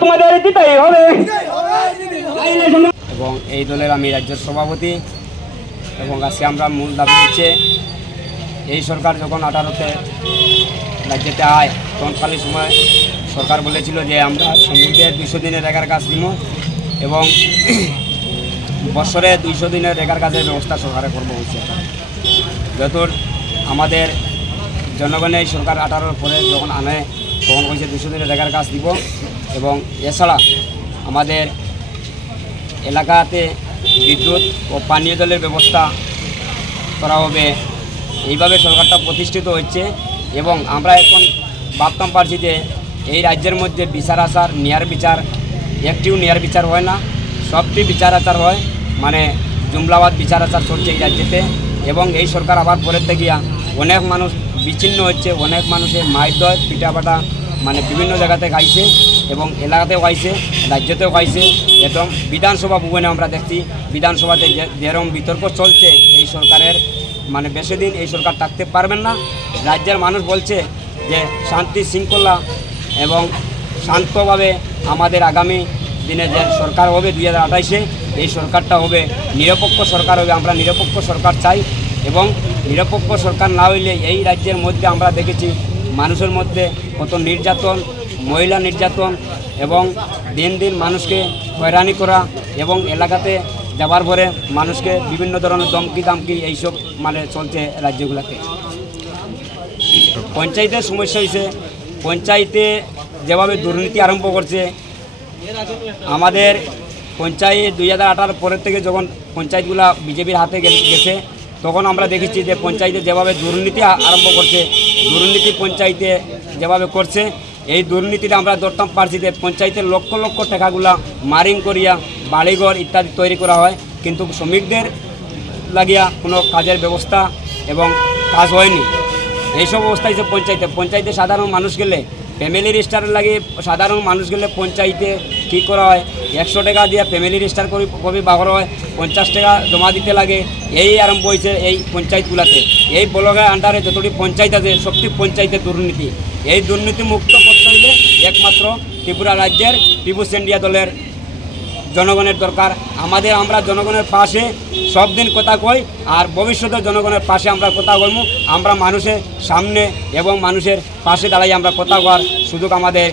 তোমাদের দিতেই হবে। এবং এই দলের আমি রাজ্যের সভাপতি। এবং আজকে আমরা মূল দাবি হচ্ছে এই সরকার যখন 18তে রাজ্যেতে আয় তৎকালীন সময় সরকার বলেছিল যে আমরা শ্রমিকদের 200 দিনের রেগার কাজ দিব এবং বছরে 200 দিনের রেগার কাজের ব্যবস্থা সরকারে করবো হচ্ছে। যত আমাদের জনগণের এই সরকার 18 পরে যখন আনে তখন হয়েছে 200 দিনের রেগার কাজ দিব এবং এছাড়া আমাদের এলাকাতে বিদ্যুৎ ও পানীয় জলের ব্যবস্থা করা হবে। এইভাবে সরকারটা প্রতিষ্ঠিত হচ্ছে এবং আমরা এখন ভাবতাম পারছি যে এই রাজ্যের মধ্যে বিচার আচার ন্যায়ের বিচার একটিও ন্যায়ের বিচার হয় না, সবটি বিচার আচার হয়, মানে জুমলাবাদ বিচার আচার চলছে এই রাজ্যেতে। এবং এই সরকার আবার পরের থেকে অনেক মানুষ বিচ্ছিন্ন হচ্ছে, অনেক মানুষের মারধর পিটাপাটা মানে বিভিন্ন জায়গাতে খাইছে এবং এলাকাতেও খাইছে, রাজ্যতেও খাইছে। এবং বিধানসভা ভবনে আমরা দেখছি বিধানসভাতে যেরকম বিতর্ক চলছে এই সরকারের, মানে বেশি দিন এই সরকার থাকতে পারবেন না। রাজ্যের মানুষ বলছে যে শান্তি শৃঙ্খলা এবং শান্তভাবে আমাদের আগামী দিনে যে সরকার হবে 2028-এ এই সরকারটা হবে নিরপেক্ষ সরকার হবে। আমরা নিরপেক্ষ সরকার চাই এবং নিরপেক্ষ সরকার না হইলে এই রাজ্যের মধ্যে আমরা দেখেছি মানুষের মধ্যে কত নির্যাতন, মহিলা নির্যাতন এবং দিন দিন মানুষকে হয়রানি করা এবং এলাকাতে যাবার পরে মানুষকে বিভিন্ন ধরনের ধমকি দামকি এইসব মানে চলছে রাজ্যগুলোতে। পঞ্চায়েতের সমস্যা হয়েছে, পঞ্চায়েতে যেভাবে দুর্নীতি আরম্ভ করছে আমাদের পঞ্চায়েত 2018 পরের থেকে যখন পঞ্চায়েতগুলো বিজেপির হাতে গেছে তখন আমরা দেখেছি যে পঞ্চায়েতে যেভাবে দুর্নীতি আরম্ভ করছে, দুর্নীতি পঞ্চায়েতে যেভাবে করছে এই দুর্নীতিটা আমরা ধরতাম পারছি যে পঞ্চায়েতের লক্ষ লক্ষ টাকাগুলা মারিং করিয়া বাড়িঘর ইত্যাদি তৈরি করা হয়, কিন্তু শ্রমিকদের লাগিয়া কোনো কাজের ব্যবস্থা এবং কাজ হয়নি। এইসব অবস্থা হয়েছে পঞ্চায়েতে সাধারণ মানুষ গেলে ফ্যামিলি রেজিস্টারের লাগে সাধারণ মানুষ গেলে পঞ্চায়েতে কী করা হয় 100 টাকা দিয়ে ফ্যামিলি রেজিস্টার কবি বাগর হয়, 50 টাকা জমা দিতে লাগে। এই আরম্ভ হয়েছে এই পঞ্চায়েতগুলোতে। এই ব্লকের আন্ডারে যতটি পঞ্চায়েত আছে সবটি পঞ্চায়েতের দুর্নীতি। এই দুর্নীতি মুক্ত করতে হইলে একমাত্র ত্রিপুরা রাজ্যের পিপুলস ইন্ডিয়া দলের জনগণের দরকার। আমরা জনগণের পাশে সব দিন কথা কই আর ভবিষ্যতে জনগণের পাশে আমরা কথা বলবো। আমরা মানুষের সামনে এবং মানুষের পাশে দাঁড়াই আমরা কথা কওয়ার সুযোগ আমাদের।